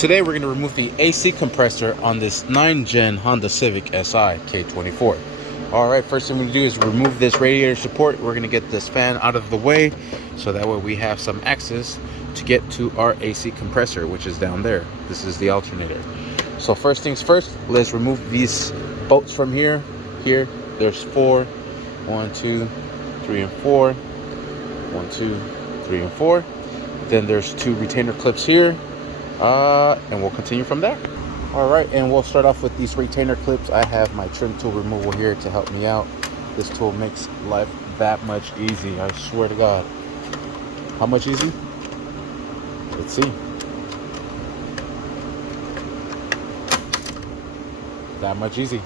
Today we're going to remove the AC compressor on this 9th gen Honda Civic Si K24. Alright, first thing we're going to do is remove this radiator support. We're going to get this fan out of the way so that way we have some access to get to our AC compressor, which is down there. This is the alternator. So first things first, let's remove these bolts from here. Here, there's 4. 1, 2, 3, and 4. 1, 2, 3, and 4. Then there's 2 retainer clips here. And we'll continue from there. Alright, and we'll start off with these retainer clips. I have my trim tool removal here to help me out. This tool makes life that much easy, I swear to God. How much easy? Let's see. That much easy.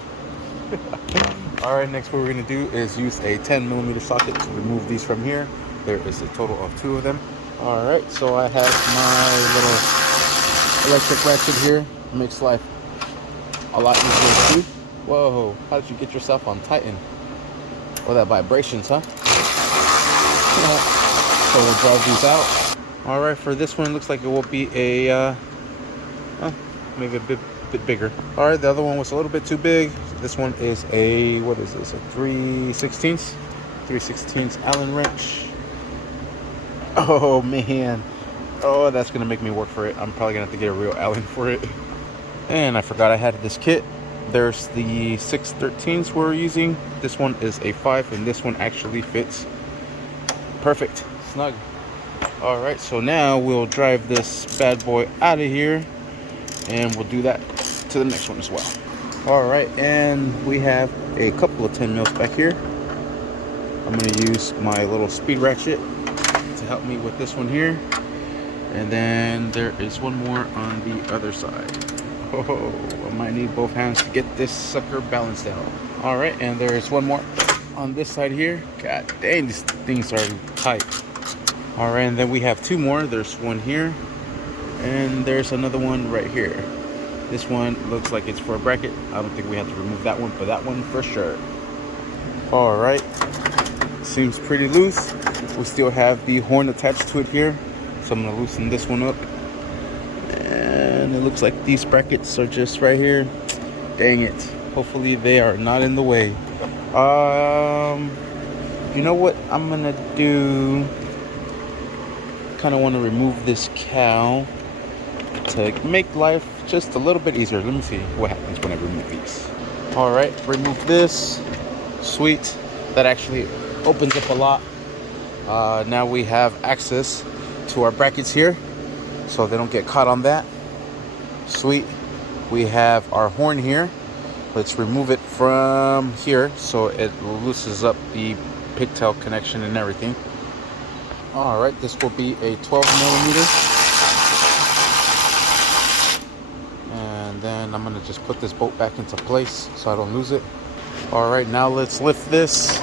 Alright, next what we're going to do is use a 10mm socket to remove these from here. There is a total of 2 of them. Alright, so I have my little electric ratchet here. Makes life a lot easier too. Whoa, how did you get yourself on Titan? Oh, that vibrations, huh? So we'll drive these out. Alright, for this one, looks like it will be a maybe a bit bigger. Alright, the other one was a little bit too big. This one is a, what is this, a 3/16 Allen wrench. Oh man, oh, that's gonna make me work for it. I'm probably gonna have to get a real Allen for it. And I forgot I had this kit. There's the 6/13s we're using. This one is a 5, and this one actually fits perfect, snug. All right, so now we'll drive this bad boy out of here, and we'll do that to the next one as well. All right, and we have a couple of 10 mils back here. I'm gonna use my little speed ratchet to help me with this one here. And then there is one more on the other side. Oh, I might need both hands to get this sucker balanced out. All right, and there's one more on this side here. God dang, these things are tight. All right, and then we have 2 more. There's one here, and there's another one right here. This one looks like it's for a bracket. I don't think we have to remove that one, but that one for sure. All right, seems pretty loose. We still have the horn attached to it here. So I'm gonna loosen this one up, and it looks like these brackets are just right here. Dang it, hopefully they are not in the way. You know what I'm gonna do, kind of want to remove this cowl to make life just a little bit easier. Let me see what happens when I remove these. All right, remove this. Sweet, that actually opens up a lot. Now we have access to our brackets here, so they don't get caught on that. Sweet. We have our horn here. Let's remove it from here so it loosens up the pigtail connection and everything. All right, this will be a 12mm, and then I'm gonna just put this bolt back into place so I don't lose it. All right, now let's lift this.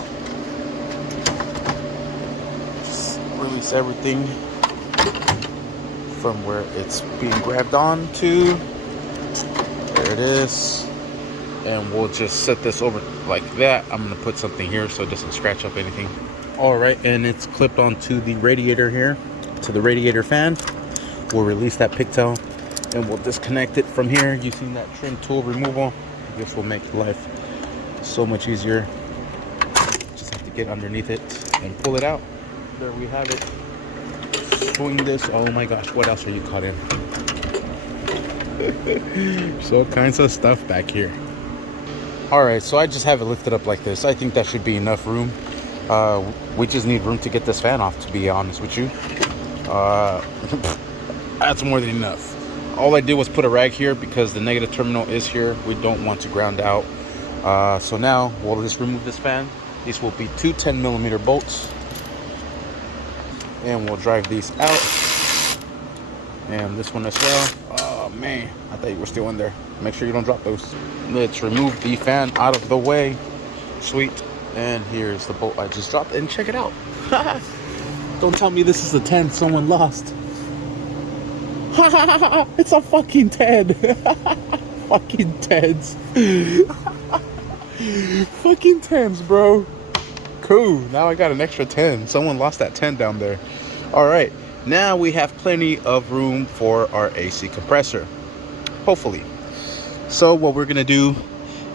Just release everything from where it's being grabbed onto. There it is. And we'll just set this over like that. I'm gonna put something here so it doesn't scratch up anything. All right, and it's clipped onto the radiator here, to the radiator fan. We'll release that pigtail and we'll disconnect it from here using that trim tool removal. This will make life so much easier. Just have to get underneath it and pull it out. There we have it. Swing this. Oh my gosh, what else are you caught in? So kinds of stuff back here. All right, so I just have it lifted up like this. I think that should be enough room. We just need room to get this fan off, to be honest with you. That's more than enough. All I did was put a rag here because the negative terminal is here. We don't want to ground out. So now we'll just remove this fan. These will be 2 10mm bolts. And we'll drive these out, and this one as well. Oh man, I thought you were still in there. Make sure you don't drop those. Let's remove the fan out of the way. Sweet. And here's the bolt I just dropped, and check it out. Don't tell me this is a 10 someone lost. It's a fucking 10. Fucking 10s. Fucking 10s, bro. Cool, now I got an extra 10. Someone lost that 10 down there. All right, now we have plenty of room for our AC compressor. hopefully. So what we're gonna do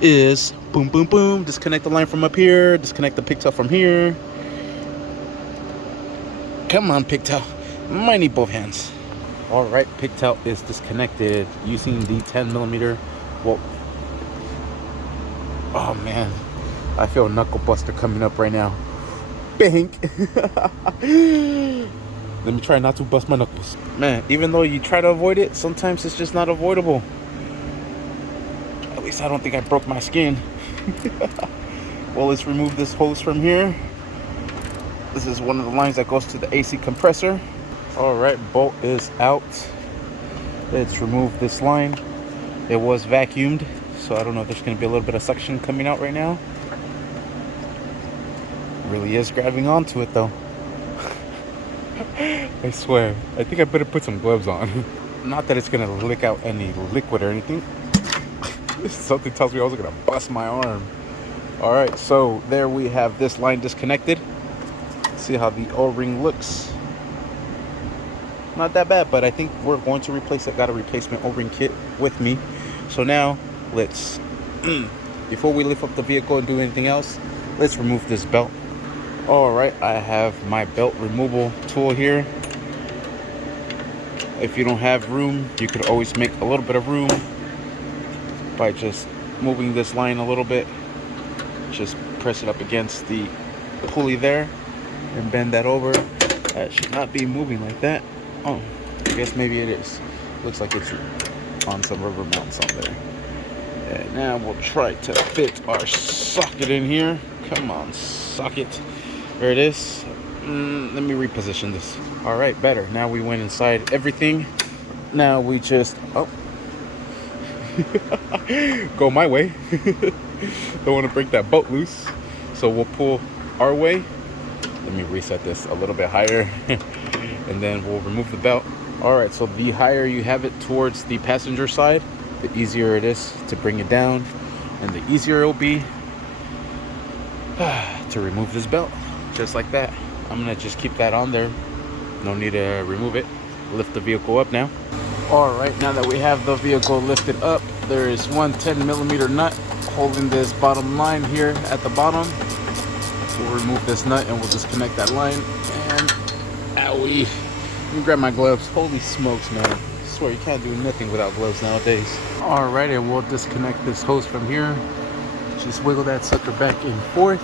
is boom, boom, boom, disconnect the line from up here, disconnect the pigtail from here. Come on, pigtail. Might need both hands. All right, pigtail is disconnected using the 10mm. Well, oh man, I feel a knuckle buster coming up right now. Bang! Let me try not to bust my knuckles. Man, even though you try to avoid it, sometimes it's just not avoidable. At least I don't think I broke my skin. Well, let's remove this hose from here. This is one of the lines that goes to the AC compressor. All right, bolt is out. Let's remove this line. It was vacuumed, so I don't know if there's gonna be a little bit of suction coming out right now. Really is grabbing onto it though. I swear, I think I better put some gloves on. Not that it's gonna lick out any liquid or anything. Something tells me I was gonna bust my arm. All right, so there we have this line disconnected. See how the O-ring looks. Not that bad, but I think we're going to replace it. Got a replacement O-ring kit with me. So now let's, before we lift up the vehicle and do anything else, let's remove this belt. All right, I have my belt removal tool here. If you don't have room, you could always make a little bit of room by just moving this line a little bit. Just press it up against the pulley there and bend that over. That should not be moving like that. Oh, I guess maybe it is. Looks like it's on some rubber mounts on there. And now we'll try to fit our socket in here. Come on, socket. There it is. Let me reposition this. All right, better. Now we went inside everything. Now we just, oh. Go my way. Don't want to break that bolt loose. So we'll pull our way. Let me reset this a little bit higher. And then we'll remove the belt. All right, so the higher you have it towards the passenger side, the easier it is to bring it down, and the easier it'll be to remove this belt, just like that. I'm gonna just keep that on there. No need to remove it. Lift the vehicle up now. All right, now that we have the vehicle lifted up, there is one 10mm nut holding this bottom line here at the bottom. We'll remove this nut and we'll disconnect that line. And owie. Let me grab my gloves. Holy smokes, man. I swear you can't do nothing without gloves nowadays. All right, and we'll disconnect this hose from here. Just wiggle that sucker back and forth.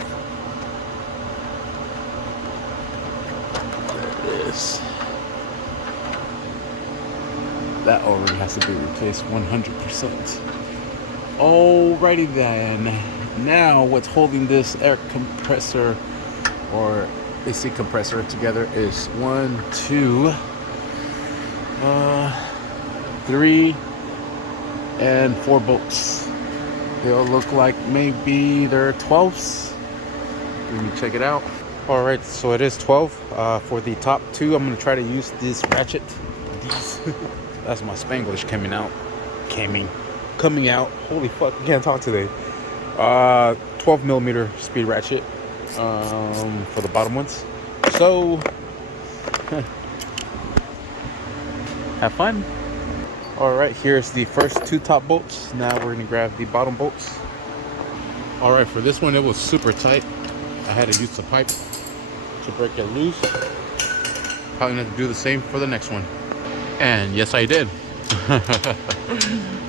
There it is. That O-ring has to be replaced 100%. Alrighty then. Now what's holding this air compressor or AC compressor together is 1, 2, 3, and 4 bolts. They'll look like maybe they're 12s. Let me check it out. All right, so it is 12 for the top 2. I'm gonna try to use this ratchet. That's my Spanglish coming out. Coming out. Holy fuck, I can't talk today. 12mm speed ratchet for the bottom ones. So have fun. All right, here's the first 2 top bolts. Now we're gonna grab the bottom bolts. All right, for this one it was super tight. I had to use the pipe to break it loose. Probably gonna have to do the same for the next one. And yes, I did.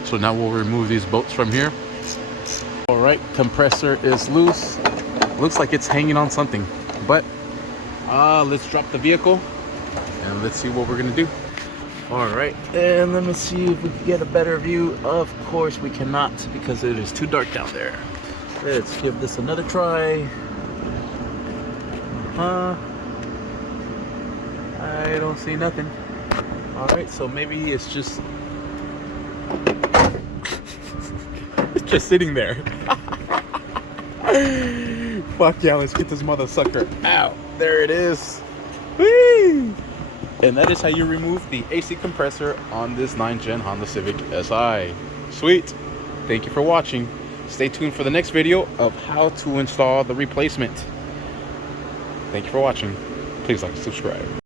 So now we'll remove these bolts from here. All right, compressor is loose. Looks like it's hanging on something, but let's drop the vehicle and let's see what we're gonna do. All right, and let me see if we can get a better view. Of course we cannot because it is too dark down there. Let's give this another try. I don't see nothing. All right, so maybe it's just just sitting there. Fuck yeah, let's get this mother sucker out. There it is. Whee! And that is how you remove the AC compressor on this 9th gen Honda Civic Si. Sweet. Thank you for watching. Stay tuned for the next video of how to install the replacement. Thank you for watching. Please like and subscribe.